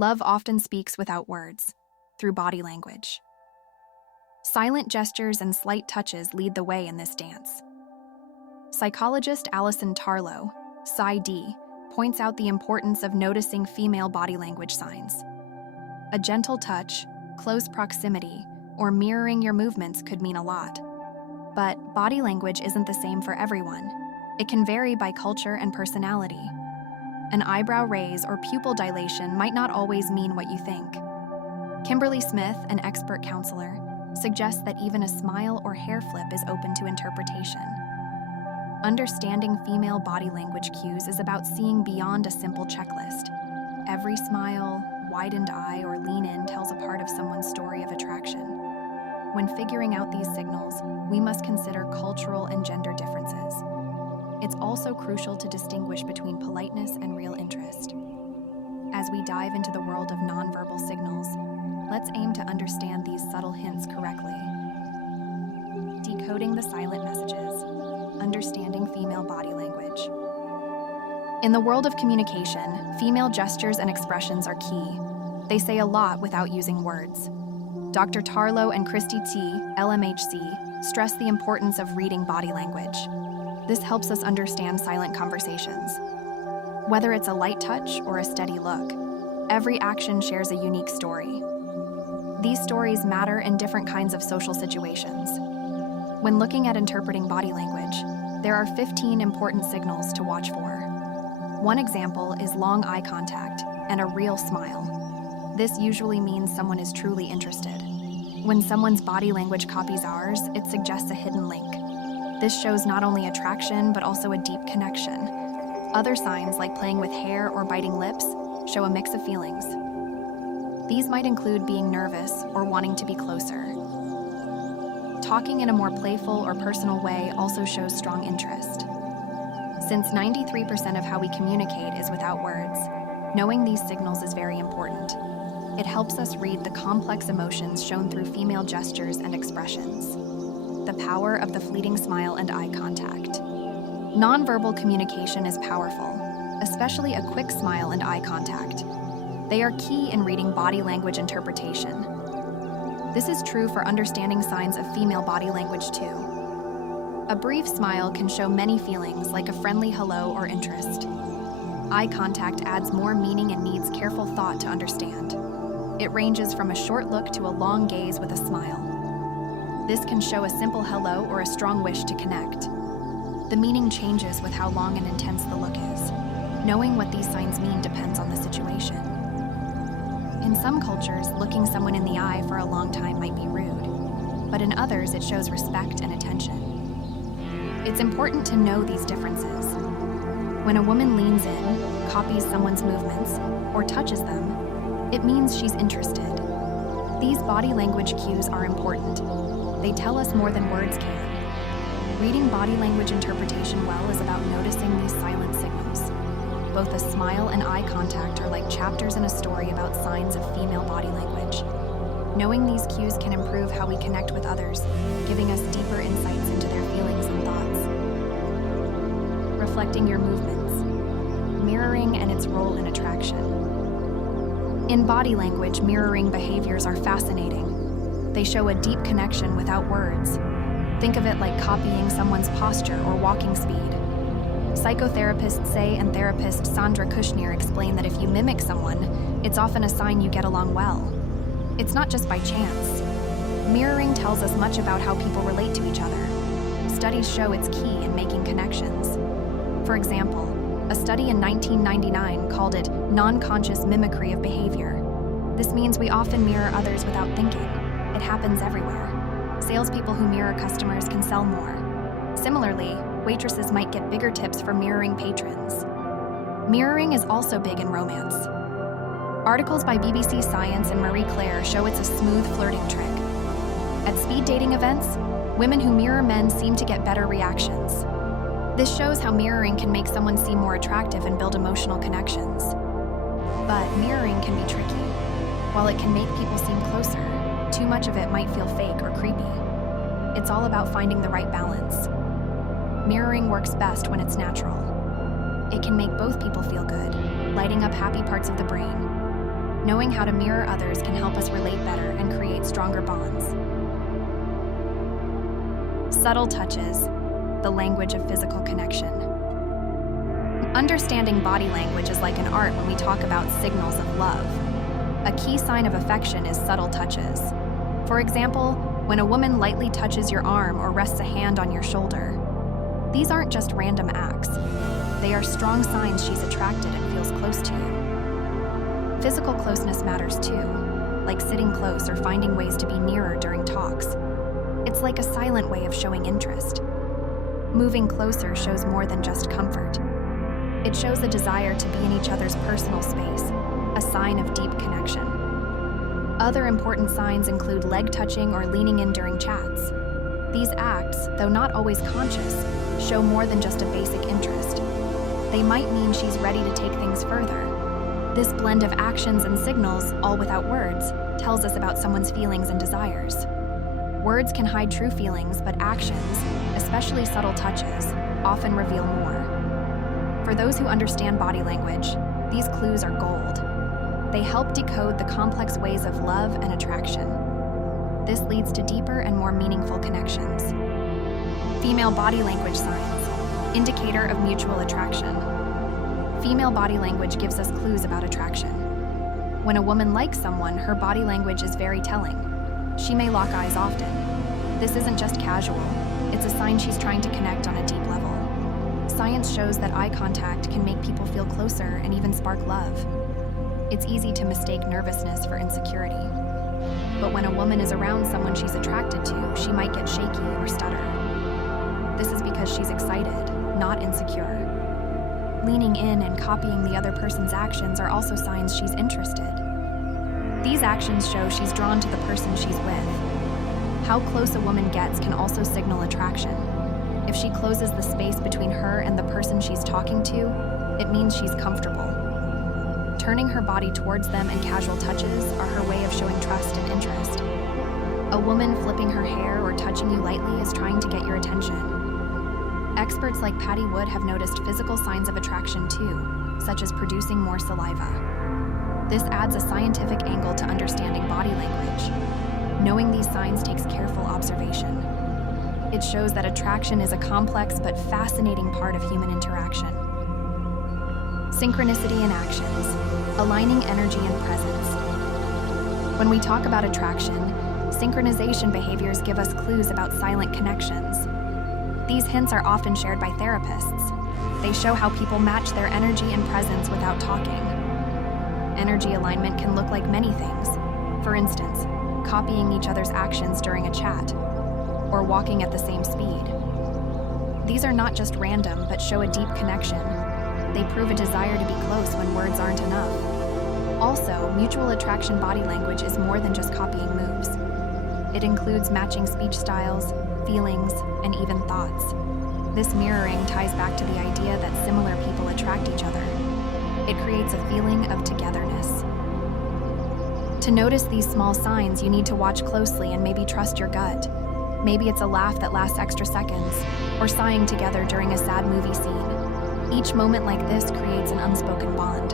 Love often speaks without words, through body language. Silent gestures and slight touches lead the way in this dance. Psychologist Alison Tarlow, PsyD, points out the importance of noticing female body language signs. A gentle touch, close proximity, or mirroring your movements could mean a lot. But body language isn't the same for everyone. It can vary by culture and personality. An eyebrow raise or pupil dilation might not always mean what you think. Kimberly Smith, an expert counselor, suggests that even a smile or hair flip is open to interpretation. Understanding female body language cues is about seeing beyond a simple checklist. Every smile, widened eye, or lean in tells a part of someone's story of attraction. When figuring out these signals, we must consider cultural and gender differences. It's also crucial to distinguish between politeness and real interest. As we dive into the world of nonverbal signals, let's aim to understand these subtle hints correctly. Decoding the silent messages, understanding female body language. In the world of communication, female gestures and expressions are key. They say a lot without using words. Dr. Tarlow and Christy T., LMHC, stress the importance of reading body language. This helps us understand silent conversations. Whether it's a light touch or a steady look, every action shares a unique story. These stories matter in different kinds of social situations. When looking at interpreting body language, there are 15 important signals to watch for. One example is long eye contact and a real smile. This usually means someone is truly interested. When someone's body language copies ours, it suggests a hidden link. This shows not only attraction, but also a deep connection. Other signs, like playing with hair or biting lips, show a mix of feelings. These might include being nervous or wanting to be closer. Talking in a more playful or personal way also shows strong interest. Since 93% of how we communicate is without words, knowing these signals is very important. It helps us read the complex emotions shown through female gestures and expressions. The power of the fleeting smile and eye contact. Nonverbal communication is powerful, especially a quick smile and eye contact. They are key in reading body language interpretation. This is true for understanding signs of female body language too. A brief smile can show many feelings, like a friendly hello or interest. Eye contact adds more meaning and needs careful thought to understand. It ranges from a short look to a long gaze with a smile. This can show a simple hello or a strong wish to connect. The meaning changes with how long and intense the look is. Knowing what these signs mean depends on the situation. In some cultures, looking someone in the eye for a long time might be rude, but in others it shows respect and attention. It's important to know these differences. When a woman leans in, copies someone's movements, or touches them, it means she's interested. These body language cues are important. They tell us more than words can. Reading body language interpretation well is about noticing these silent signals. Both a smile and eye contact are like chapters in a story about signs of female body language. Knowing these cues can improve how we connect with others, giving us deeper insights into their feelings and thoughts. Reflecting your movements. Mirroring and its role in attraction. In body language, mirroring behaviors are fascinating. They show a deep connection without words. Think of it like copying someone's posture or walking speed. Psychotherapists Say and therapist Sandra Kushner explain that if you mimic someone, it's often a sign you get along well. It's not just by chance. Mirroring tells us much about how people relate to each other. Studies show it's key in making connections. For example, a study in 1999 called it non-conscious mimicry of behavior. This means we often mirror others without thinking. It happens everywhere. Salespeople who mirror customers can sell more. Similarly, waitresses might get bigger tips for mirroring patrons. Mirroring is also big in romance. Articles by BBC Science and Marie Claire show it's a smooth flirting trick. At speed dating events, women who mirror men seem to get better reactions. This shows how mirroring can make someone seem more attractive and build emotional connections. But mirroring can be tricky. While it can make people seem closer, too much of it might feel fake or creepy. It's all about finding the right balance. Mirroring works best when it's natural. It can make both people feel good, lighting up happy parts of the brain. Knowing how to mirror others can help us relate better and create stronger bonds. Subtle touches, the language of physical connection. Understanding body language is like an art when we talk about signals of love. A key sign of affection is subtle touches. For example, when a woman lightly touches your arm or rests a hand on your shoulder. These aren't just random acts. They are strong signs she's attracted and feels close to you. Physical closeness matters too, like sitting close or finding ways to be nearer during talks. It's like a silent way of showing interest. Moving closer shows more than just comfort. It shows a desire to be in each other's personal space, a sign of deep connection. Other important signs include leg touching or leaning in during chats. These acts, though not always conscious, show more than just a basic interest. They might mean she's ready to take things further. This blend of actions and signals, all without words, tells us about someone's feelings and desires. Words can hide true feelings, but actions, especially subtle touches, often reveal more. For those who understand body language, these clues are gold. They help decode the complex ways of love and attraction. This leads to deeper and more meaningful connections. Female body language signs, indicator of mutual attraction. Female body language gives us clues about attraction. When a woman likes someone, her body language is very telling. She may lock eyes often. This isn't just casual, it's a sign she's trying to connect on a deep level. Science shows that eye contact can make people feel closer and even spark love. It's easy to mistake nervousness for insecurity. But when a woman is around someone she's attracted to, she might get shaky or stutter. This is because she's excited, not insecure. Leaning in and copying the other person's actions are also signs she's interested. These actions show she's drawn to the person she's with. How close a woman gets can also signal attraction. If she closes the space between her and the person she's talking to, it means she's comfortable. Turning her body towards them and casual touches are her way of showing trust and interest. A woman flipping her hair or touching you lightly is trying to get your attention. Experts like Patty Wood have noticed physical signs of attraction too, such as producing more saliva. This adds a scientific angle to understanding body language. Knowing these signs takes careful observation. It shows that attraction is a complex but fascinating part of human interaction. Synchronicity in actions, aligning energy and presence. When we talk about attraction, synchronization behaviors give us clues about silent connections. These hints are often shared by therapists. They show how people match their energy and presence without talking. Energy alignment can look like many things. For instance, copying each other's actions during a chat, or walking at the same speed. These are not just random, but show a deep connection. They prove a desire to be close when words aren't enough. Also, mutual attraction body language is more than just copying moves. It includes matching speech styles, feelings, and even thoughts. This mirroring ties back to the idea that similar people attract each other. It creates a feeling of togetherness. To notice these small signs, you need to watch closely and maybe trust your gut. Maybe it's a laugh that lasts extra seconds, or sighing together during a sad movie scene. Each moment like this creates an unspoken bond.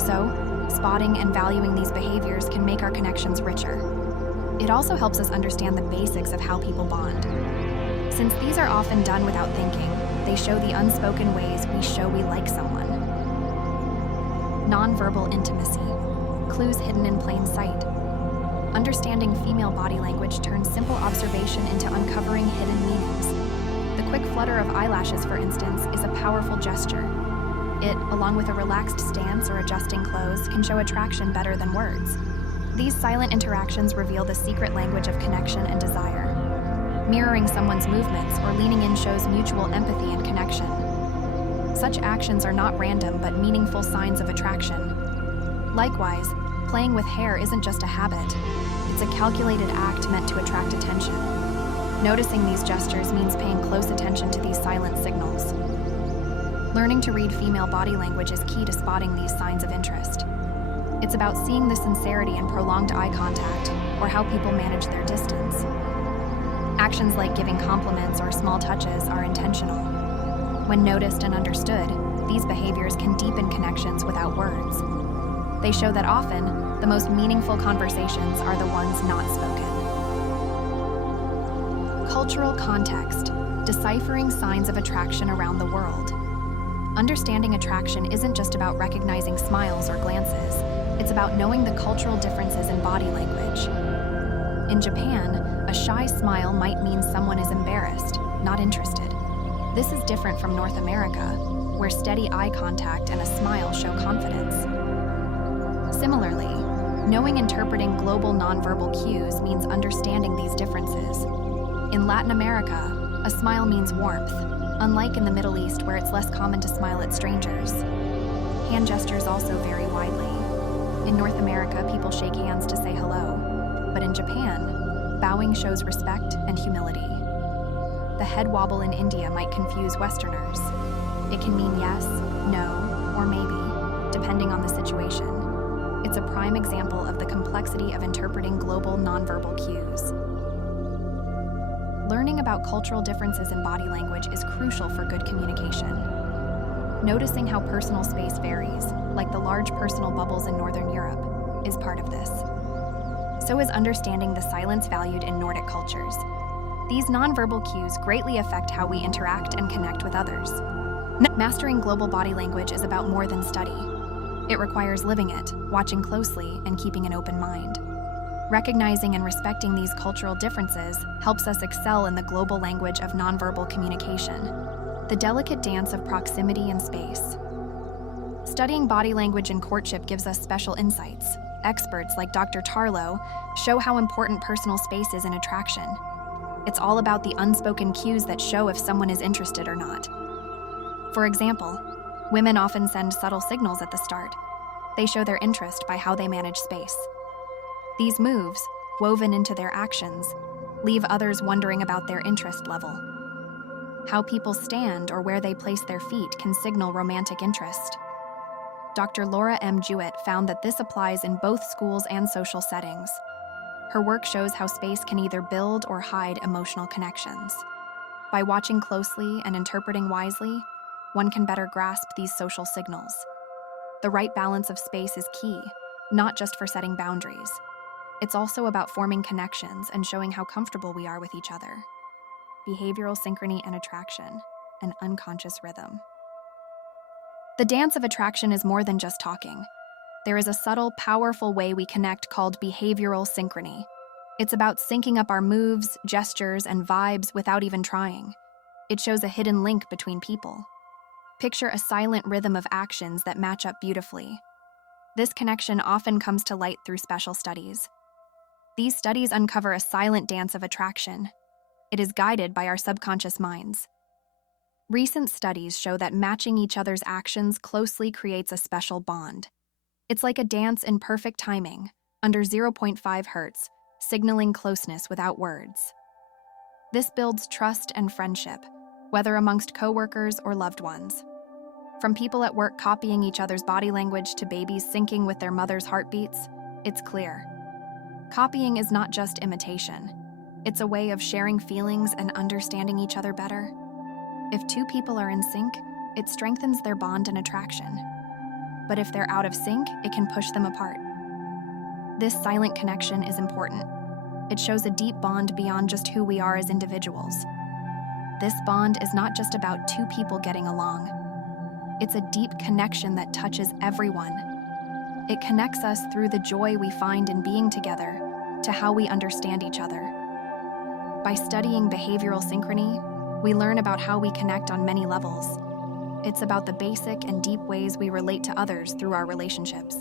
So, spotting and valuing these behaviors can make our connections richer. It also helps us understand the basics of how people bond. Since these are often done without thinking, they show the unspoken ways we show we like someone. Nonverbal intimacy, clues hidden in plain sight. Understanding female body language turns simple observation into uncovering hidden meanings. The quick flutter of eyelashes, for instance, is a powerful gesture. It, along with a relaxed stance or adjusting clothes, can show attraction better than words. These silent interactions reveal the secret language of connection and desire. Mirroring someone's movements or leaning in shows mutual empathy and connection. Such actions are not random but meaningful signs of attraction. Likewise, playing with hair isn't just a habit. It's a calculated act meant to attract attention. Noticing these gestures means paying close attention to these silent signals. Learning to read female body language is key to spotting these signs of interest. It's about seeing the sincerity in prolonged eye contact, or how people manage their distance. Actions like giving compliments or small touches are intentional. When noticed and understood, these behaviors can deepen connections without words. They show that often, the most meaningful conversations are the ones not spoken. Cultural context, deciphering signs of attraction around the world. Understanding attraction isn't just about recognizing smiles or glances. It's about knowing the cultural differences in body language. In Japan, a shy smile might mean someone is embarrassed, not interested. This is different from North America, where steady eye contact and a smile show confidence. Similarly, knowing interpreting global nonverbal cues means understanding these differences. In Latin America, a smile means warmth, unlike in the Middle East where it's less common to smile at strangers. Hand gestures also vary widely. In North America, people shake hands to say hello, but in Japan, bowing shows respect and humility. The head wobble in India might confuse Westerners. It can mean yes, no, or maybe, depending on the situation. It's a prime example of the complexity of interpreting global nonverbal cues. Learning about cultural differences in body language is crucial for good communication. Noticing how personal space varies, like the large personal bubbles in Northern Europe, is part of this. So is understanding the silence valued in Nordic cultures. These nonverbal cues greatly affect how we interact and connect with others. Mastering global body language is about more than study. It requires living it, watching closely, and keeping an open mind. Recognizing and respecting these cultural differences helps us excel in the global language of nonverbal communication, the delicate dance of proximity and space. Studying body language in courtship gives us special insights. Experts like Dr. Tarlow show how important personal space is in attraction. It's all about the unspoken cues that show if someone is interested or not. For example, women often send subtle signals at the start. They show their interest by how they manage space. These moves, woven into their actions, leave others wondering about their interest level. How people stand or where they place their feet can signal romantic interest. Dr. Laura M. Jewett found that this applies in both schools and social settings. Her work shows how space can either build or hide emotional connections. By watching closely and interpreting wisely, one can better grasp these social signals. The right balance of space is key, not just for setting boundaries. It's also about forming connections and showing how comfortable we are with each other. Behavioral synchrony and attraction, an unconscious rhythm. The dance of attraction is more than just talking. There is a subtle, powerful way we connect called behavioral synchrony. It's about syncing up our moves, gestures, and vibes without even trying. It shows a hidden link between people. Picture a silent rhythm of actions that match up beautifully. This connection often comes to light through special studies. These studies uncover a silent dance of attraction. It is guided by our subconscious minds. Recent studies show that matching each other's actions closely creates a special bond. It's like a dance in perfect timing, under 0.5 hertz, signaling closeness without words. This builds trust and friendship, whether amongst coworkers or loved ones. From people at work copying each other's body language to babies syncing with their mother's heartbeats, it's clear. Copying is not just imitation. It's a way of sharing feelings and understanding each other better. If two people are in sync, it strengthens their bond and attraction. But if they're out of sync, it can push them apart. This silent connection is important. It shows a deep bond beyond just who we are as individuals. This bond is not just about two people getting along. It's a deep connection that touches everyone. It connects us through the joy we find in being together to how we understand each other. By studying behavioral synchrony, we learn about how we connect on many levels. It's about the basic and deep ways we relate to others through our relationships.